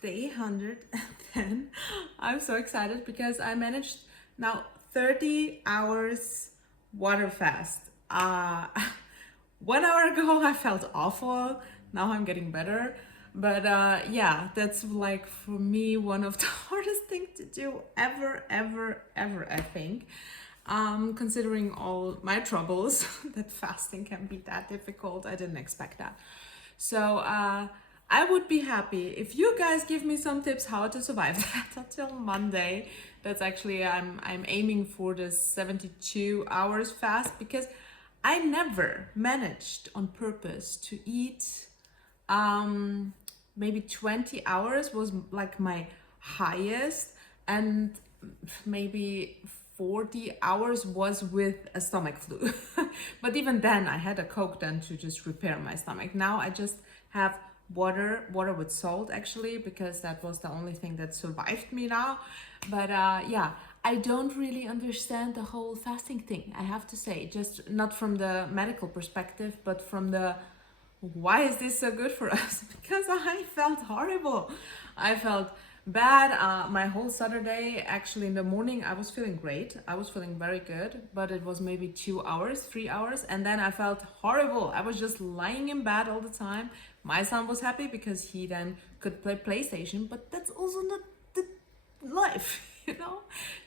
day 110. I'm so excited because I managed now 30 hours water fast. Uh, 1 hour ago I felt awful. Now I'm getting better. But yeah, that's like for me one of the hardest things to do ever, I think. Considering all my troubles, that fasting can be that difficult. I didn't expect that. So I would be happy if you guys give me some tips how to survive that until Monday. That's actually I'm aiming for the 72 hours fast because I never managed on purpose to eat maybe 20 hours was like my highest, and maybe 40 hours was with a stomach flu. But even then I had a Coke then to just repair my stomach. Now I just have water with salt actually, because that was the only thing that survived me now. But yeah, I don't really understand the whole fasting thing, I have to say, just not from the medical perspective, but from the why is this so good for us? Because I felt horrible. I felt bad. My whole Saturday, actually, in the morning, I was feeling great. I was feeling very good, but it was maybe 2 hours, 3 hours, and then I felt horrible. I was just lying in bed all the time. My son was happy because he then could play PlayStation, but that's also not the life.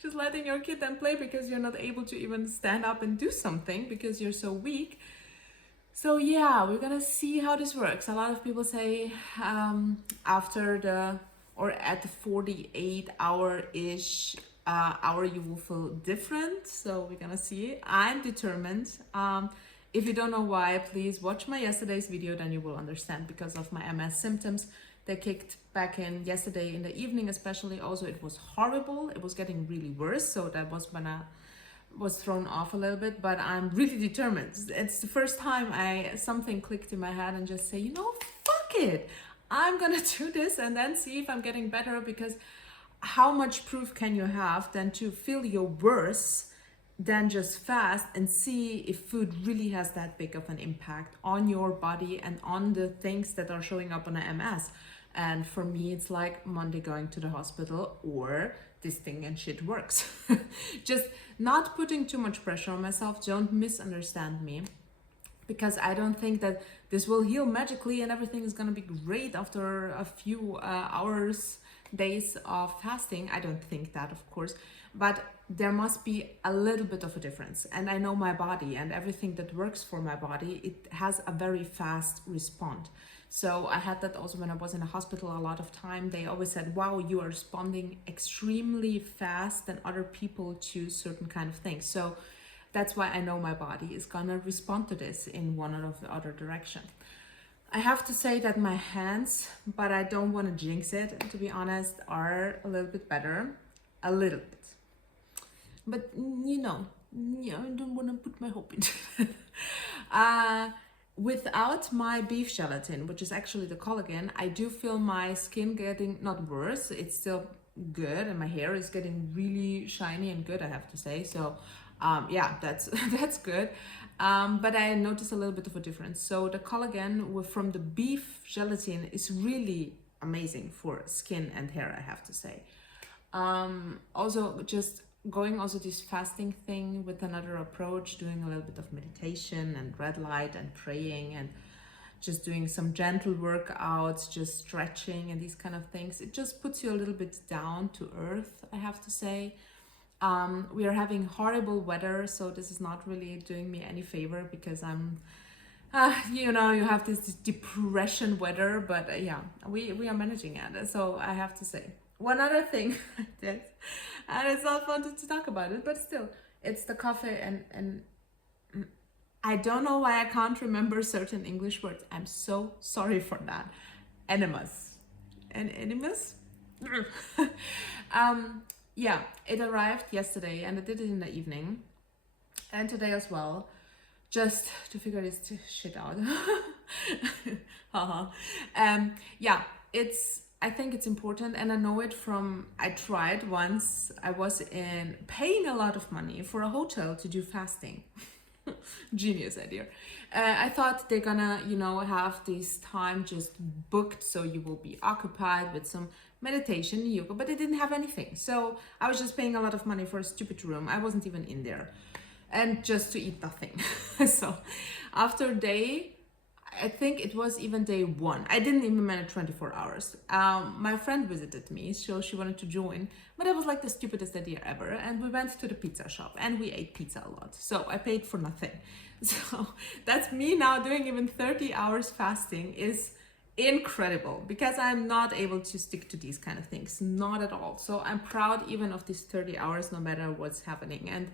Just letting your kid then play because you're not able to even stand up and do something because you're so weak. So yeah, we're gonna see how this works. A lot of people say after the or at the 48-hour-ish hour you will feel different. So we're gonna see. I'm determined. If you don't know why, please watch my yesterday's video, then you will understand. Because of my MS symptoms, they kicked back in yesterday in the evening, especially. Also, it was horrible. It was getting really worse. So that was when I was thrown off a little bit, but I'm really determined. It's the first time something clicked in my head and just say, fuck it. I'm gonna do this and then see if I'm getting better, because how much proof can you have than to feel your worse than just fast and see if food really has that big of an impact on your body and on the things that are showing up on a MS. And for me, it's like Monday going to the hospital, or this thing and shit works. Just not putting too much pressure on myself. Don't misunderstand me, because I don't think that this will heal magically and everything is gonna be great after a few hours, days of fasting. I don't think that, of course, but there must be a little bit of a difference. And I know my body, and everything that works for my body, it has a very fast response. So I had that also when I was in the hospital a lot of time. They always said, wow, you are responding extremely fast than other people to certain kind of things. So that's why I know my body is gonna respond to this in one or the other direction. I have to say that my hands, but I don't want to jinx it, to be honest, are a little bit better. A little bit. But I don't want to put my hope into it. Without my beef gelatin, which is actually the collagen, I do feel my skin getting not worse. It's still good, and my hair is getting really shiny and good, I have to say. So yeah, that's that's good. But I noticed a little bit of a difference. So the collagen from the beef gelatin is really amazing for skin and hair, I have to say. Also, just going also this fasting thing with another approach, doing a little bit of meditation and red light and praying and just doing some gentle workouts, just stretching and these kind of things. It just puts you a little bit down to earth, I have to say. We are having horrible weather, so this is not really doing me any favor, because I'm you have this depression weather, but yeah, we are managing it. So I have to say, one other thing I did, and it's not fun to talk about it, but still, it's the coffee, and I don't know why I can't remember certain English words. I'm so sorry for that. Enemas. Enemas? Yeah, it arrived yesterday, and I did it in the evening, and today as well, just to figure this shit out. Yeah, I think it's important, and I know it from, I tried once. I was paying a lot of money for a hotel to do fasting. Genius idea. I thought they're gonna, have this time just booked so you will be occupied with some meditation, yoga, but they didn't have anything. So I was just paying a lot of money for a stupid room. I wasn't even in there. And just to eat nothing. So after I think it was even day 1. I didn't even manage 24 hours. My friend visited me, so she wanted to join, but it was like the stupidest idea ever. And we went to the pizza shop and we ate pizza a lot. So I paid for nothing. So that's me now doing even 30 hours fasting is incredible because I'm not able to stick to these kind of things, not at all. So I'm proud even of these 30 hours, no matter what's happening. And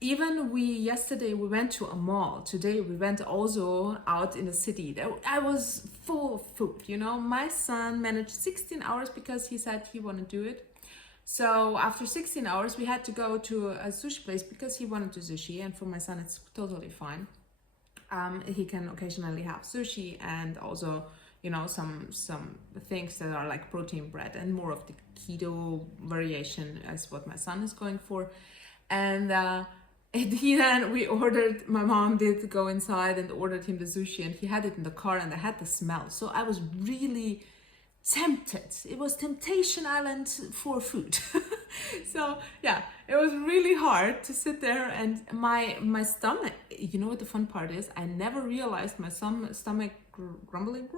even yesterday we went to a mall. Today we went also out in the city. I was full of food, My son managed 16 hours because he said he wanted to do it. So after 16 hours, we had to go to a sushi place because he wanted to sushi. And for my son, it's totally fine. He can occasionally have sushi and also, some things that are like protein bread and more of the keto variation as what my son is going for. And my mom did go inside and ordered him the sushi, and he had it in the car and I had the smell. So I was really tempted. It was temptation island for food. So yeah, it was really hard to sit there, and my stomach, what the fun part is, I never realized my stomach grumbling,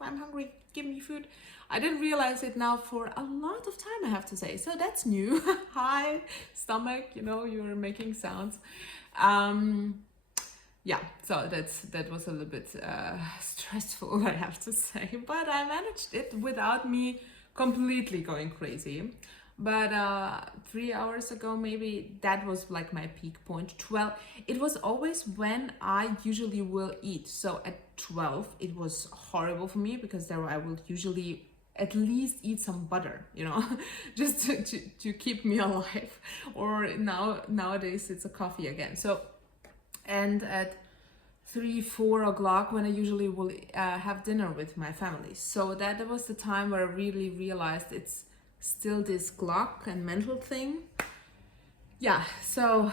I'm hungry, give me food. I didn't realize it now for a lot of time, I have to say. So that's new. Hi stomach, you're making sounds. Yeah, so that was a little bit stressful, I have to say, but I managed it without me completely going crazy. But 3 hours ago, maybe, that was like my peak point. 12, it was always when I usually will eat. So at 12, it was horrible for me because there I will usually at least eat some butter, just to keep me alive. Or nowadays it's a coffee again. So, and at 3-4 o'clock when I usually will have dinner with my family. So that was the time where I really realized it's still this clock and mental thing. Yeah, so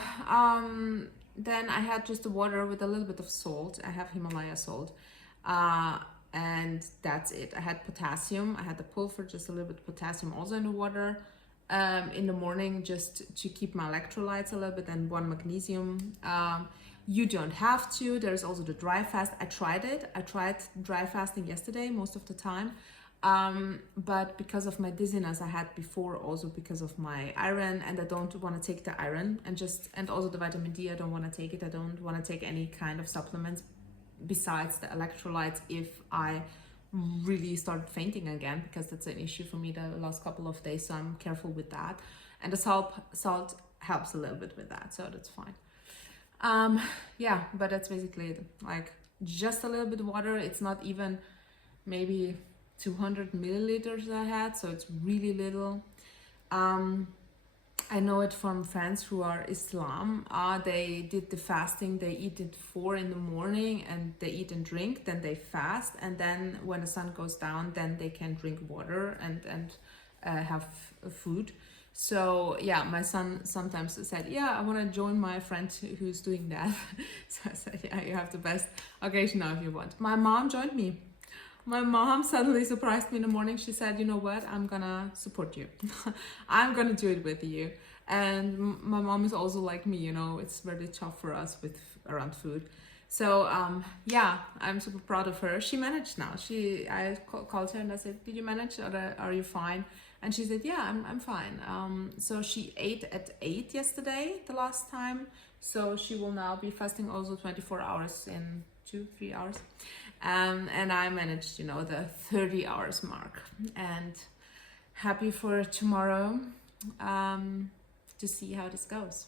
then I had just the water with a little bit of salt. I have Himalaya salt. And that's it. I had potassium. I had the pulver, just a little bit of potassium also in the water in the morning, just to keep my electrolytes a little bit, and 1 magnesium. You don't have to. There's also the dry fast. I tried it. I tried dry fasting yesterday most of the time. But because of my dizziness I had before, also because of my iron, and I don't want to take the iron, and also the vitamin D, I don't want to take it. I don't want to take any kind of supplements besides the electrolytes if I really started fainting again, because that's an issue for me the last couple of days, so I'm careful with that. And the salt helps a little bit with that, so that's fine. Yeah, but that's basically it. Like just a little bit of water. It's not even maybe 200 milliliters I had, so it's really little. I know it from friends who are Islam. They did the fasting. They eat at 4 in the morning and they eat and drink. Then they fast, and then when the sun goes down, then they can drink water and have food. So yeah, my son sometimes said, yeah, I want to join my friend who's doing that. So I said, yeah, you have the best occasion now if you want. My mom joined me. My mom suddenly surprised me in the morning. She said, you know what, I'm gonna support you. I'm gonna do it with you. And my mom is also like me, you know, it's very tough for us around food. So yeah, I'm super proud of her. She managed now. I called her and I said, did you manage, or are you fine? And she said, yeah, I'm fine. So she ate at 8 yesterday, the last time. So she will now be fasting also 24 hours in 2-3 hours. And I managed, you know, the 30 hours mark. And happy for tomorrow to see how this goes.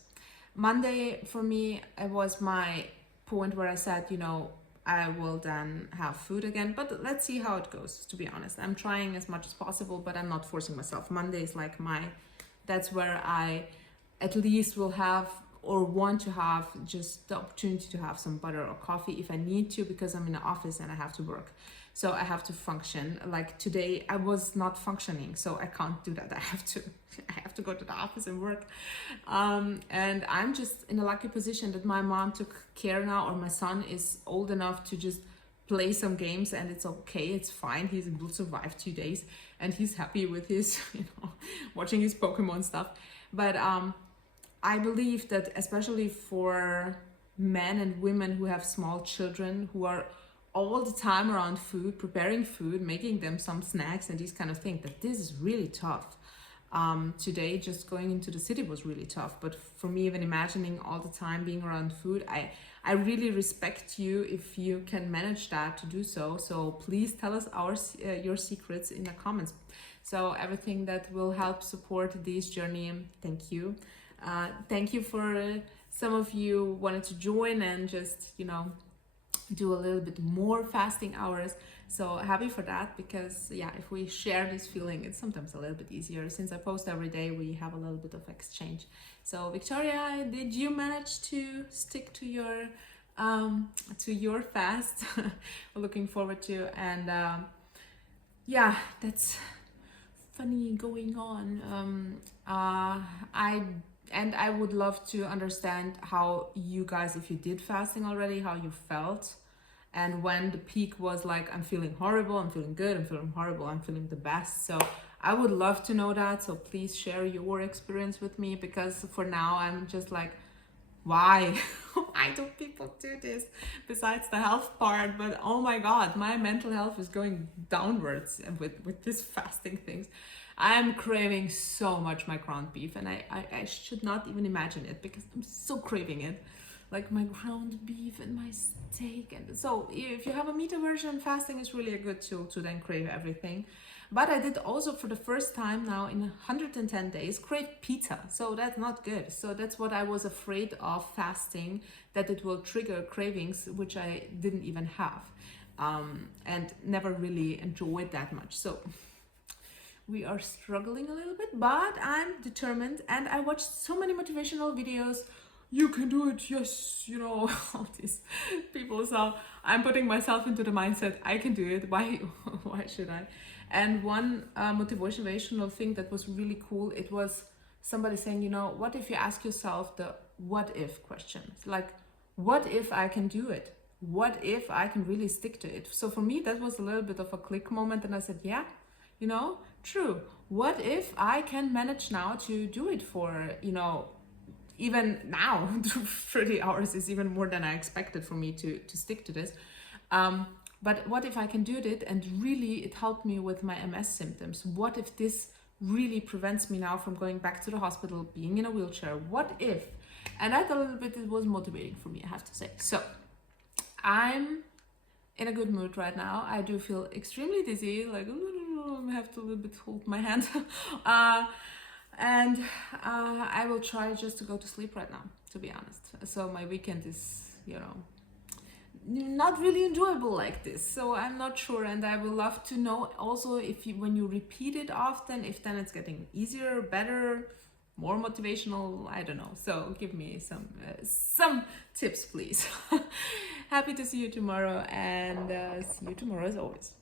Monday for me, it was my point where I said, you know, I will then have food again, but let's see how it goes, to be honest. I'm trying as much as possible, but I'm not forcing myself. Monday is like that's where I at least will have or want to have just the opportunity to have some butter or coffee if I need to, because I'm in the office and I have to work. So I have to function. Like today I was not functioning, so I can't do that. I have to I have to go to the office and work. And I'm just in a lucky position that my mom took care now, or my son is old enough to just play some games, and it's okay, it's fine. He will survive 2 days, and he's happy with his, watching his Pokemon stuff. But I believe that especially for men and women who have small children, who are all the time around food, preparing food, making them some snacks and these kind of things, that this is really tough. Today, just going into the city was really tough. But for me, even imagining all the time being around food, I really respect you if you can manage that to do so. So please tell us your secrets in the comments. So everything that will help support this journey, thank you. Thank you for some of you wanted to join and just, do a little bit more fasting hours. So happy for that, because yeah, if we share this feeling, it's sometimes a little bit easier. Since I post every day, we have a little bit of exchange. So Victoria, did you manage to stick to your fast? Looking forward to, and yeah, that's funny going on. I would love to understand how you guys, if you did fasting already, how you felt, and when the peak was like, I'm feeling horrible, I'm feeling good, I'm feeling horrible, I'm feeling the best. So I would love to know that. So please share your experience with me, because for now I'm just like, why? Why do people do this? Besides the health part, but oh my God, my mental health is going downwards with this fasting things. I am craving so much my ground beef, and I should not even imagine it, because I'm so craving it. Like my ground beef and my steak. And so if you have a meat aversion, fasting is really a good tool to then crave everything. But I did also, for the first time now in 110 days, crave pizza. So that's not good. So that's what I was afraid of fasting, that it will trigger cravings, which I didn't even have, and never really enjoyed that much. So we are struggling a little bit, but I'm determined, and I watched so many motivational videos. You can do it, yes, all these people. So I'm putting myself into the mindset, I can do it. Why should I? And one motivational thing that was really cool, it was somebody saying, what if you ask yourself the what if questions? Like, what if I can do it? What if I can really stick to it? So for me, that was a little bit of a click moment. And I said, yeah, true. What if I can manage now to do it for, even now, 30 hours is even more than I expected for me to stick to this. But what if I can do it, and really it helped me with my MS symptoms? What if this really prevents me now from going back to the hospital, being in a wheelchair? What if? And I thought a little bit it was motivating for me, I have to say. So I'm in a good mood right now. I do feel extremely dizzy, like I have to a little bit hold my hand. And I will try just to go to sleep right now, to be honest. So my weekend is, not really enjoyable like this. So I'm not sure, and I would love to know also if when you repeat it often, if then it's getting easier, better, more motivational. I don't know. So give me some tips, please. Happy to see you tomorrow, and see you tomorrow as always.